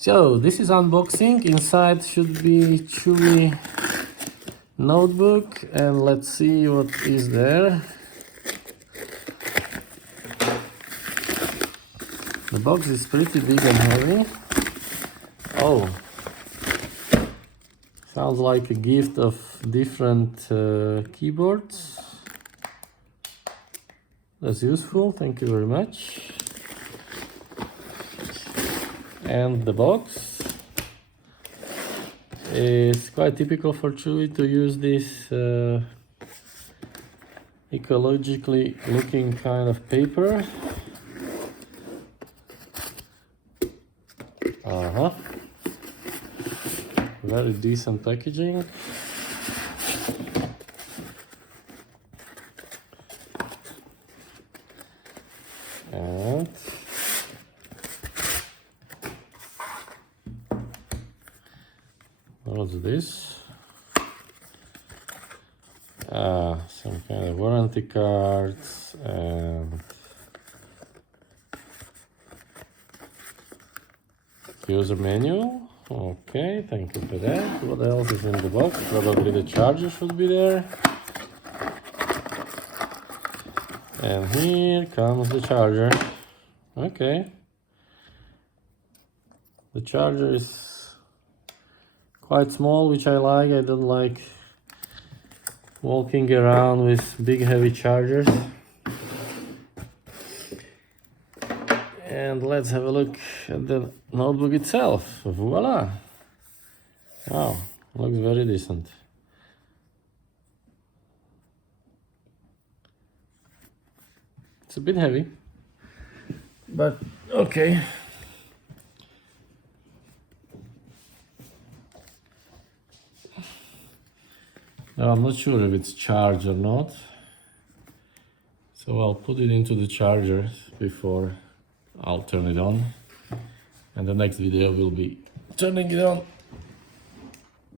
So this is unboxing. Inside should be Chuwi notebook, and let's see what is there. The box is pretty big and heavy. Oh, sounds like a gift of different keyboards. That's useful, thank you very much. And the box is quite typical for Chuwi to use this ecologically looking kind of paper. Very decent packaging. And what's this? Some kind of warranty cards and user manual. Okay, thank you for that. What else is in the box? Probably the charger should be there. And here comes the charger. Okay. The charger is quite small, which I like. I don't like walking around with big heavy chargers. And let's have a look at the notebook itself. Voila! Wow, looks very decent. It's a bit heavy, but okay. Now I'm not sure if it's charged or not, so I'll put it into the charger before I'll turn it on, and the next video will be turning it on.